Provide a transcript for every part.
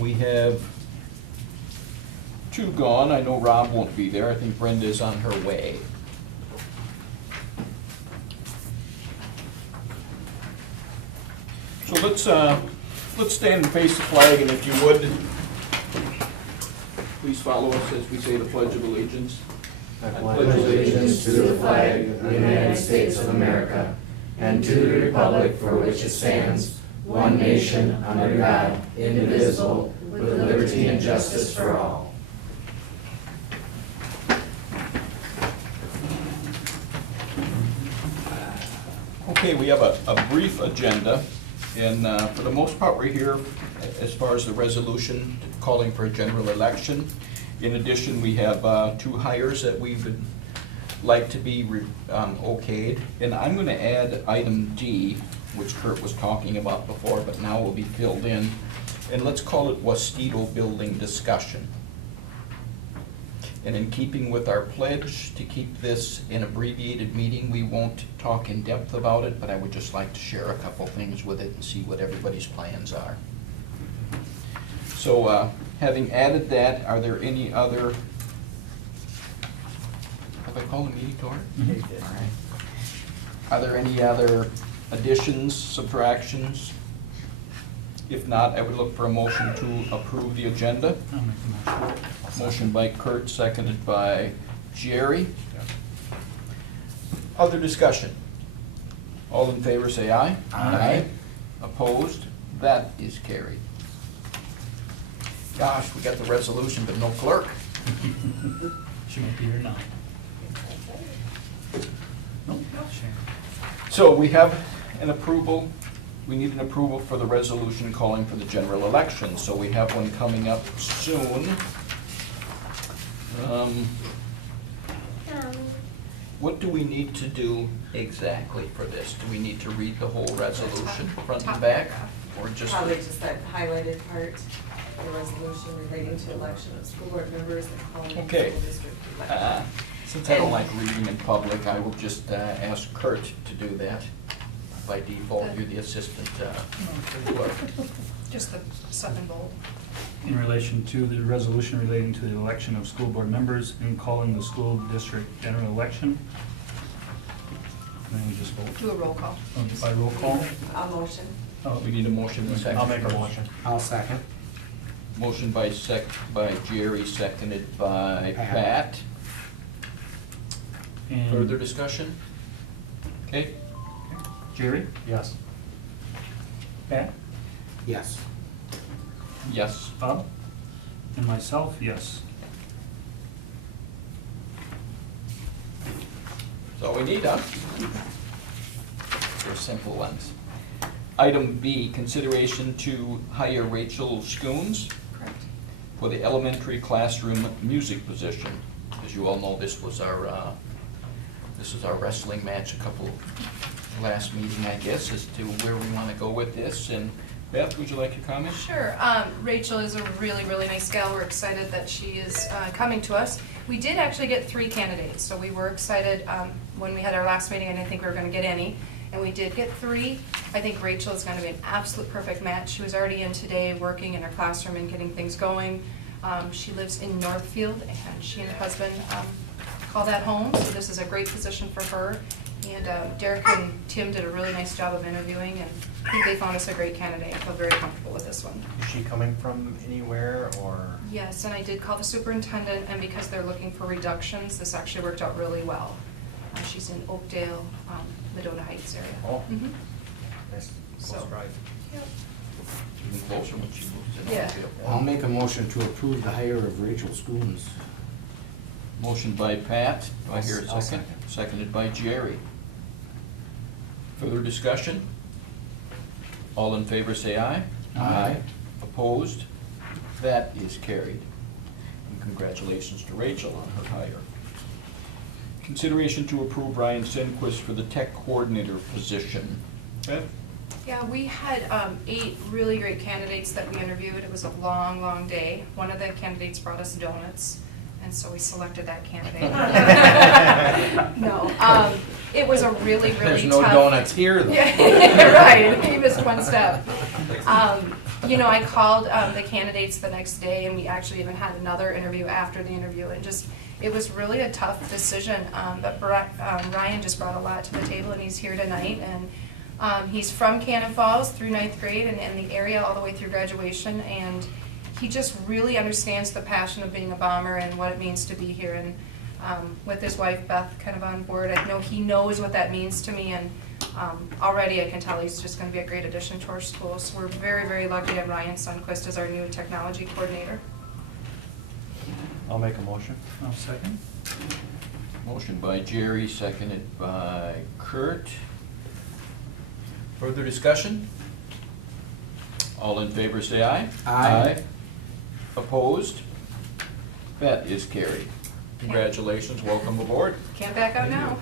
We have two gone. I know Rob won't be there. I think Brenda is on her way. So let's stand and face the flag, and if you would, please follow us as we say the Pledge of Allegiance. I pledge allegiance to the flag of the United States of America and to the republic for which it stands, one nation, under God, indivisible, with liberty and justice for all. Okay, we have a brief agenda, and for the most part, we're here as far as the resolution calling for a general election. In addition, we have two hires that we would like to be okayed, and I'm going to add item D, which Kurt was talking about before, but now will be filled in, and let's call it Westito Building Discussion. And in keeping with our pledge to keep this an abbreviated meeting, we won't talk in depth about it, but I would just like to share a couple things with it and see what everybody's plans are. So, having added that, are there any other, have I called a meeting to order? Mhm. All right. Are there any other additions, subtractions? If not, I would look for a motion to approve the agenda. I'll make the motion. Motion by Kurt, seconded by Jerry. Other discussion? All in favor say aye. Aye. Opposed? That is carried. Gosh, we got the resolution, but no clerk. She might be here now. Nope, Sharon. So we have an approval, we need an approval for the resolution calling for the general election. So we have one coming up soon. What do we need to do exactly for this? Do we need to read the whole resolution, front and back? Or just? Probably just that highlighted part, the resolution relating to election of school board members and calling Okay. school district Uh, election. Since I don't like reading in public, I will just ask Kurt to do that. By default, you're the assistant clerk. Just the stuff in bold. In relation to the resolution relating to the election of school board members and calling the school district general election. Then we just vote. Do a roll call. By roll call. A motion. We need a motion and a second. I'll make a motion. I'll second. Motion by Jerry, seconded by Pat. And Further discussion? Okay, Jerry, Yes. Pat, Yes. yes. Bob, and myself, yes. That's all we need, huh? They're simple ones. Item B, consideration to hire Rachel Schoons Correct. for the elementary classroom music position. As you all know, this was our wrestling match last meeting, I guess, as to where we want to go with this. And Beth, would you like to comment? Sure. Rachel is a really, really nice gal. We're excited that she is coming to us. We did actually get 3 candidates, so we were excited when we had our last meeting. I didn't think we were going to get any, and we did get 3. I think Rachel is going to be an absolute perfect match. She was already in today working in her classroom and getting things going. She lives in Northfield, and she and her husband call that home, so this is a great position for her. And Derek and Tim did a really nice job of interviewing, and I think they found us a great candidate. I feel very comfortable with this one. Is she coming from anywhere or? Yes, and I did call the superintendent, and because they're looking for reductions, this actually worked out really well. She's in Oakdale, Medona Heights area. Oh. Mhm. Nice. So- Close drive. Yep. Even closer when she moves in. Yeah. I'll make a motion to approve the hire of Rachel Schoons. Motion by Pat. Do I hear a I'll second? second. Seconded by Jerry. Further discussion? All in favor say aye. Aye. Opposed? That is carried. And congratulations to Rachel on her hire. Consideration to approve Ryan Senquist for the tech coordinator position. Beth? Yeah, we had 8 really great candidates that we interviewed. It was a long, long day. One of the candidates brought us donuts, and so we selected that candidate. No, it was a really, really There's no tough. donuts here though. Yeah, right, he missed one step. you know, I called the candidates the next day, and we actually even had another interview after the interview, and just, it was really a tough decision, but Ryan just brought a lot to the table, and he's here tonight, and he's from Cannon Falls through 9th grade and in the area all the way through graduation, and he just really understands the passion of being a Bomber and what it means to be here, and with his wife Beth kind of on board, I know he knows what that means to me, and already I can tell he's just going to be a great addition to our school. So we're very, very lucky to have Ryan Sundquist as our new technology coordinator. I'll make a motion. I'll second. Motion by Jerry, seconded by Kurt. Further discussion? All in favor say aye. Aye. Opposed? That is carried. Congratulations, welcome aboard. Can't back out now.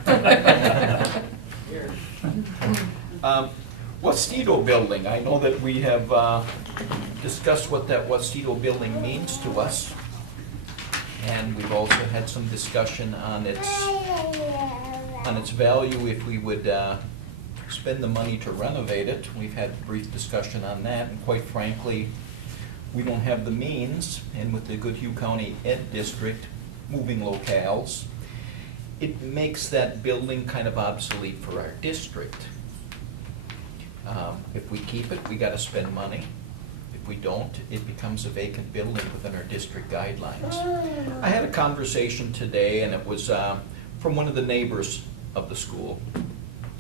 Westito Building, I know that we have discussed what that Westito Building means to us. And we've also had some discussion on its value if we would spend the money to renovate it. We've had a brief discussion on that, and quite frankly, we don't have the means, and with the Goodhue County Ed District moving locales, it makes that building kind of obsolete for our district. If we keep it, we gotta spend money. If we don't, it becomes a vacant building within our district guidelines. I had a conversation today, and it was from one of the neighbors of the school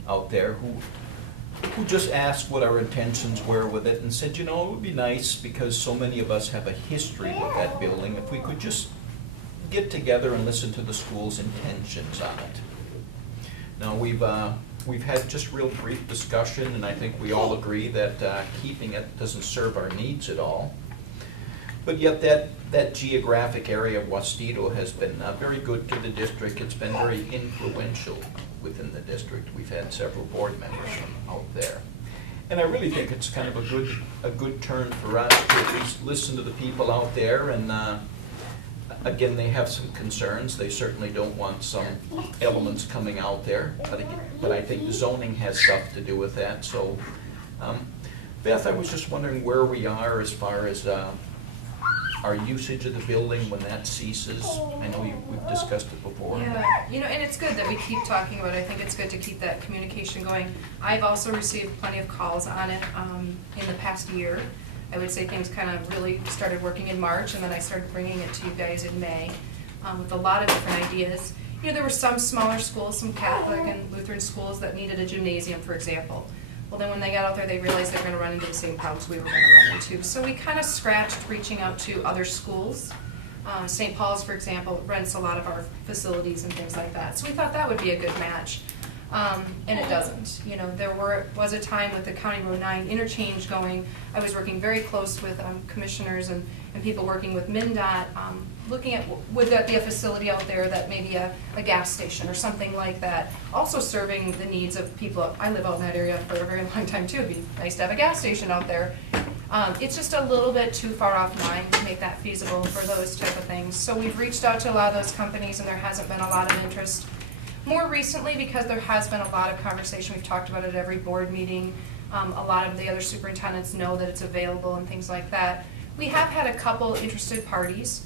out there who just asked what our intentions were with it, and said, you know, it would be nice, because so many of us have a history with that building, if we could just get together and listen to the school's intentions on it. Now, we've had just real brief discussion, and I think we all agree that keeping it doesn't serve our needs at all. But yet that geographic area of Westito has been very good to the district. It's been very influential within the district. We've had several board members from out there. And I really think it's kind of a good turn for us to at least listen to the people out there, and again, they have some concerns. They certainly don't want some elements coming out there, but I think zoning has stuff to do with that. So, Beth, I was just wondering where we are as far as our usage of the building when that ceases. I know we've discussed it before. Yeah, you know, and it's good that we keep talking about it. I think it's good to keep that communication going. I've also received plenty of calls on it in the past year. I would say things kind of really started working in March, and then I started bringing it to you guys in May with a lot of different ideas. You know, there were some smaller schools, some Catholic and Lutheran schools that needed a gymnasium, for example. Well, then when they got out there, they realized they were going to run into the same problems we were going to run into. So we kind of scratched reaching out to other schools. St. Paul's, for example, rents a lot of our facilities and things like that. So we thought that would be a good match. And it doesn't. You know, there was a time with the County Road 9 interchange going. I was working very close with commissioners and people working with MnDOT, looking at would that be a facility out there that maybe a gas station or something like that, also serving the needs of people. I live out in that area for a very long time too. It'd be nice to have a gas station out there. It's just a little bit too far offline to make that feasible for those type of things. So we've reached out to a lot of those companies, and there hasn't been a lot of interest. More recently, because there has been a lot of conversation, we've talked about it at every board meeting. A lot of the other superintendents know that it's available and things like that. We have had a couple interested parties.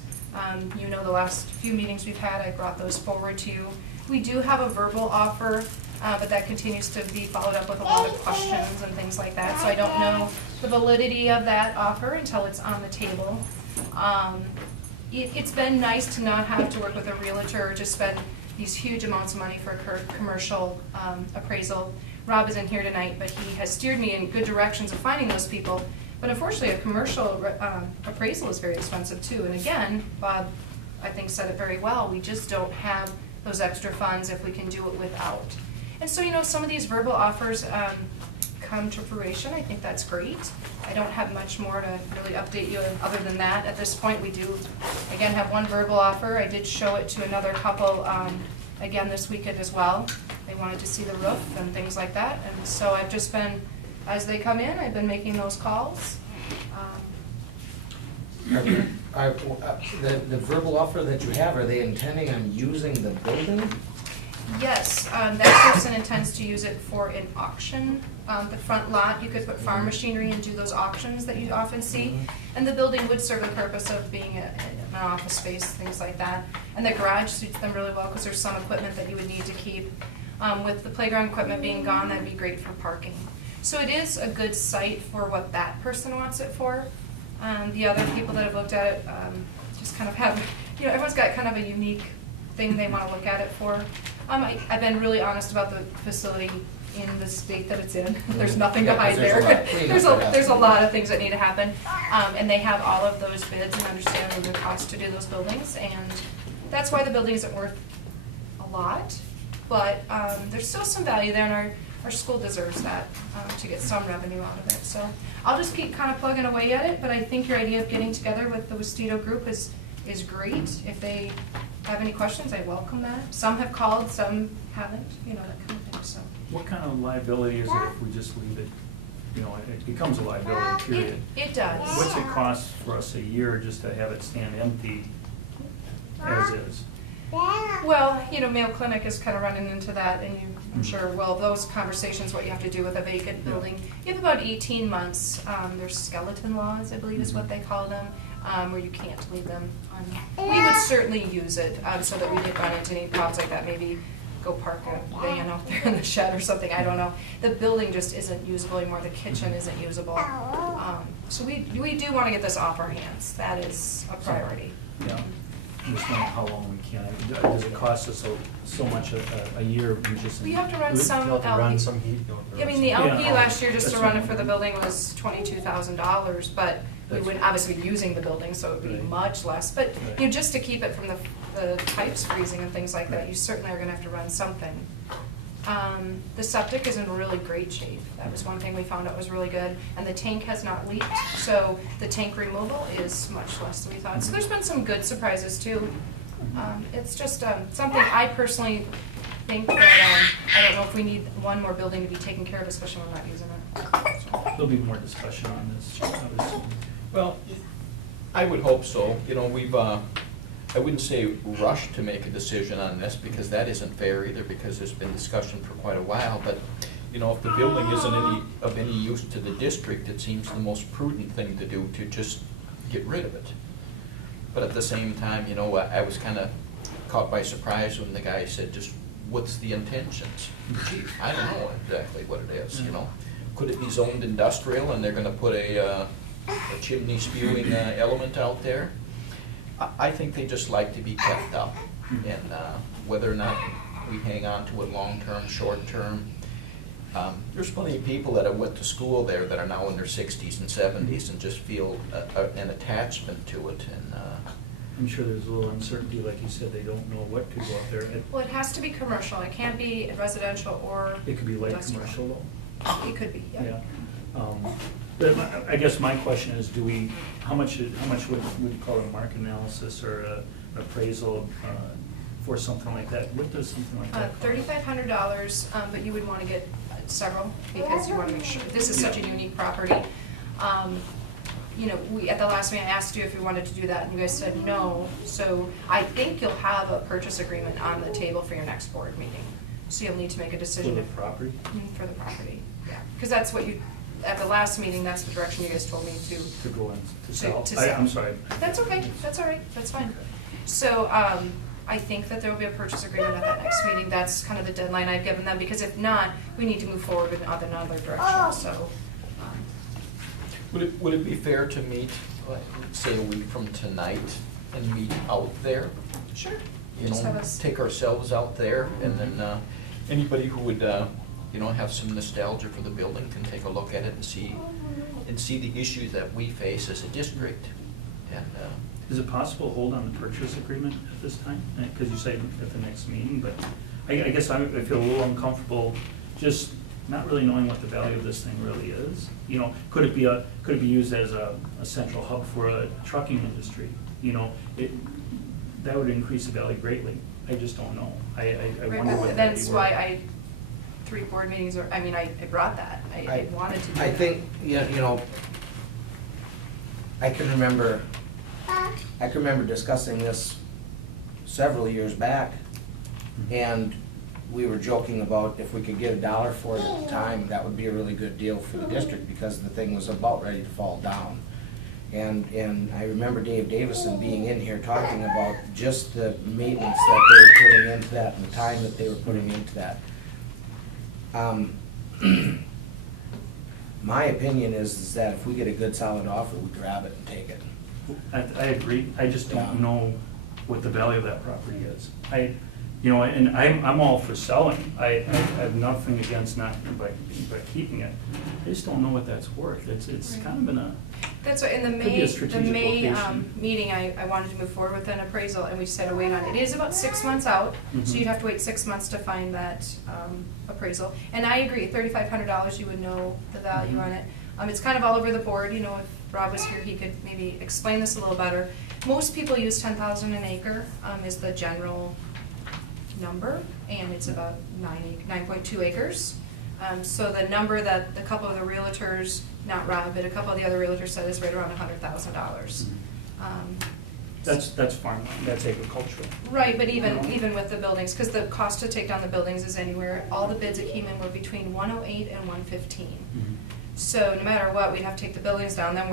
You know, the last few meetings we've had, I brought those forward to you. We do have a verbal offer, but that continues to be followed up with a lot of questions and things like that. So I don't know the validity of that offer until it's on the table. It's been nice to not have to work with a realtor or just spend these huge amounts of money for a commercial appraisal. Rob isn't here tonight, but he has steered me in good directions of finding those people. But unfortunately, a commercial appraisal is very expensive too. And again, Bob, I think, said it very well. We just don't have those extra funds if we can do it without. And so, you know, some of these verbal offers come to fruition. I think that's great. I don't have much more to really update you other than that. At this point, we do, again, have one verbal offer. I did show it to another couple again this weekend as well. They wanted to see the roof and things like that. And so I've just been, as they come in, I've been making those calls. The verbal offer that you have, are they intending on using the building? Yes, that person intends to use it for an auction. The front lot, you could put farm machinery and do those auctions that you often see. And the building would serve the purpose of being an office space, things like that. And the garage suits them really well because there's some equipment that you would need to keep. With the playground equipment being gone, that'd be great for parking. So it is a good site for what that person wants it for. The other people that have looked at it just kind of have, everyone's got kind of a unique thing they want to look at it for. I've been really honest about the facility in the state that it's in. There's nothing to Yeah, 'cause hide there's there. a lot of cleanup There's that has there's to a be lot done. of things that need to happen. And they have all of those bids and understand the cost to do those buildings. And that's why the building isn't worth a lot. But there's still some value there, and our school deserves that, to get some revenue out of it. So I'll just keep kind of plugging away at it, but I think your idea of getting together with the Westito group is great. If they have any questions, I welcome that. Some have called, some haven't, that kind of thing, so. What kind of liability is it if we just leave it, it becomes a liability, period? It does. What's it cost for us a year just to have it stand empty as is? Well, Mayo Clinic is kind of running into that, and I'm sure, those conversations, what you have to do with a vacant building. You have about 18 months, there's skeleton laws, I believe is what they call them, where you can't leave them on. We would certainly use it, so that we didn't run into any problems like that, maybe go park a van out there in the shed or something, I don't know. The building just isn't usable anymore, the kitchen isn't usable. So we do want to get this off our hands, that is a priority. Yeah. I'm just wondering how long we can. Does it cost us so much a year? We have to run some You'll have to run LP. some heat. you'll have to I run mean, some- the LP Yeah. last year, just to That's run it fine. for the building was $22,000, but we That's would fine. obviously be using the building, so it would be Right. much less. But, Right. just to keep it from the pipes freezing and things like that, you certainly are gonna have to run something. The septic is in really great shape. That was one thing we found out was really good. And the tank has not leaked, so the tank removal is much less than we thought. So there's been some good surprises too. It's just something I personally think that, I don't know if we need one more building to be taken care of, especially when we're not using it. So. There'll be more discussion on this, obviously. Well, I would hope so. We've, I wouldn't say rushed to make a decision on this, because that isn't fair either, because there's been discussion for quite a while. But, if the building isn't of any use to the district, it seems the most prudent thing to do to just get rid of it. But at the same time, I was kind of caught by surprise when the guy said, just, what's the intentions? Gee, I don't know exactly what it is, Could it be zoned industrial and they're gonna put a chimney spewing element out there? I think they just like to be kept up, and whether or not we hang on to it long-term, short-term. There's plenty of people that have went to school there that are now in their 60s and 70s and just feel an attachment to it, and I'm sure there's a little uncertainty, like you said, they don't know what could go out there. Well, it has to be commercial. It can't be residential or It could be light industrial. commercial though. It could be, yeah. But I guess my question is, how much would you call a market analysis or an appraisal for something like that? What does something like that cost? $3,500, but you would want to get several, because you want to make sure, this is such a unique property. At the last meeting, I asked you if you wanted to do that, and you guys said no. So I think you'll have a purchase agreement on the table for your next board meeting. So you'll need to make a For decision. the property? For the property, yeah. Because that's what at the last meeting, that's the direction you guys told me to. To go in, to sell? to sell. I'm sorry. That's okay, that's all right, that's fine. So, I think that there will be a purchase agreement at that next meeting. That's kind of the deadline I've given them, because if not, we need to move forward with another direction, so. would it be fair to meet, say, a week from tonight and meet out there? Sure. Just have us. Take ourselves out there, and then anybody who would, have some nostalgia for the building can take a look at it and see the issues that we face as a district. And Is it possible to hold on the purchase agreement at this time? Because you say at the next meeting, but I guess I feel a little uncomfortable just not really knowing what the value of this thing really is. Could it be used as a central hub for a trucking industry? That would increase the value greatly. I just don't know. I wonder what that That's would be why worth. 3 board meetings, I brought that. I wanted to do that. I think, I can remember discussing this several years back, and we were joking about if we could get $1 for it at the time, that would be a really good deal for the district, because the thing was about ready to fall down. And I remember Dave Davison being in here talking about just the maintenance that they were putting into that and the time that they were putting into that. My opinion is that if we get a good solid offer, we grab it and take it. I agree, I just Yeah. don't know what the value of that property is. And I'm all for selling, I have nothing against not, by keeping it. I just don't know what that's worth, it's kind of been a, That's what, in the Could be a May, strategic location. meeting, I wanted to move forward with an appraisal, and we just had to wait on it. It is about 6 months out, so Mhm. you'd have to wait 6 months to find that appraisal. And I agree, $3,500, you would know the value Mhm. on it. It's kind of all over the board, if Rob was here, he could maybe explain this a little better. Most people use 10,000 an acre, is the general number, and it's about 9.2 acres. So the number that a couple of the realtors, not Rob, but a couple of the other realtors said is right around $100,000. that's farmland, that's agricultural. Right, but even with the buildings, because the cost to take down the buildings is anywhere, all the bids that came in were between 108 and 115. Mhm. So no matter what, we'd have to take the buildings down, then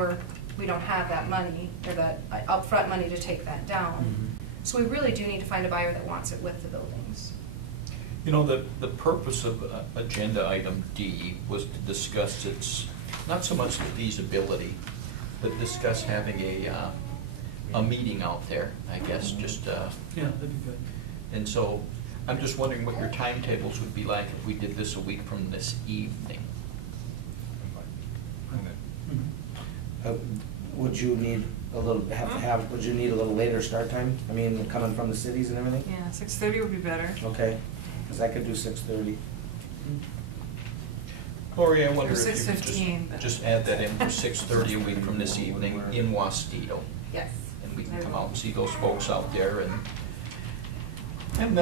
we don't have that money, or that upfront money to take that down. Mhm. So we really do need to find a buyer that wants it with the buildings. The purpose of agenda item D was to discuss not so much the feasibility, but discuss having a meeting out there, I guess, just, Yeah, that'd be good. and so I'm just wondering what your timetables would be like if we did this a week from this evening. Mhm. Would you need a little, would you need a little later start time? I mean, coming from the cities and everything? Yeah, 6:30 would be better. Okay, because I could do 6:30. Lori, I wonder Or if you could 6:15, but- just add that in for 6:30 a week from this evening in Wastedo. Yes. And we can come out and see those folks out there, and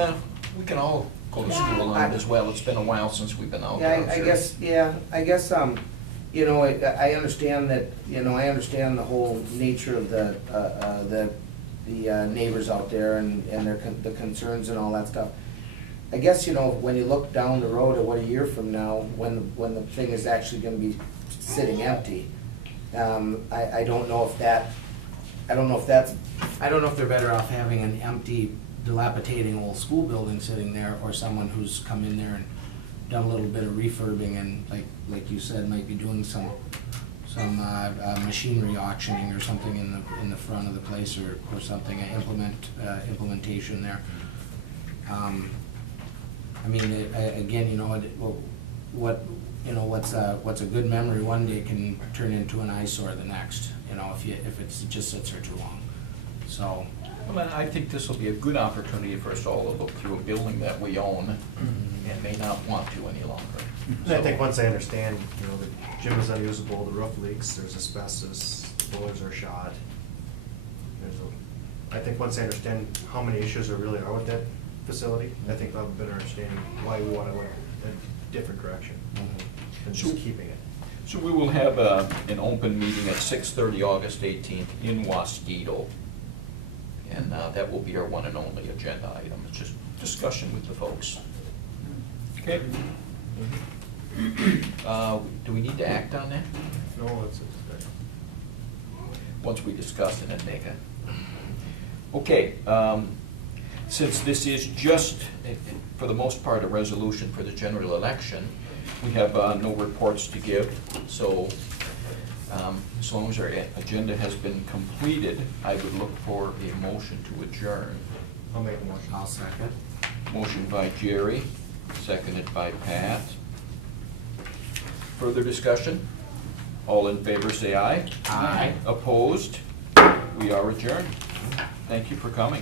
we can all go to school on it as well. It's been a while since we've been out there, I'm sure. I guess, I understand that, I understand the whole nature of the neighbors out there and the concerns and all that stuff. I guess, when you look down the road at what, a year from now, when the thing is actually gonna be sitting empty, I don't know if they're better off having an empty, dilapidating old school building sitting there, or someone who's come in there and done a little bit of refurbing and, like you said, might be doing some machinery auctioning or something in the front of the place, or something, implementation there. I mean, again, what's a good memory one day can turn into an eyesore the next, if it just sits there too long. So, Well, I think this will be a good opportunity for us all to look through a building that we own and may not want to any longer. And I think once they understand, the gym is unusable, the roof leaks, there's asbestos, the boilers are shot. I think once they understand how many issues there really are with that facility, I think they'll have a better understanding why we want to go a different direction than just keeping it. So we will have an open meeting at 6:30, August 18th in Wastedo. And that will be our one and only agenda item. It's just discussion with the folks. Okay? Do we need to act on that? No, it's, Once we discuss it and make it. Okay, since this is just, for the most part, a resolution for the general election, we have no reports to give, so as long as our agenda has been completed, I would look for a motion to adjourn. I'll make a motion. I'll second. Motion by Jerry, seconded by Pat. Further discussion? All in favor say aye. Aye. Opposed? We are adjourned. Thank you for coming.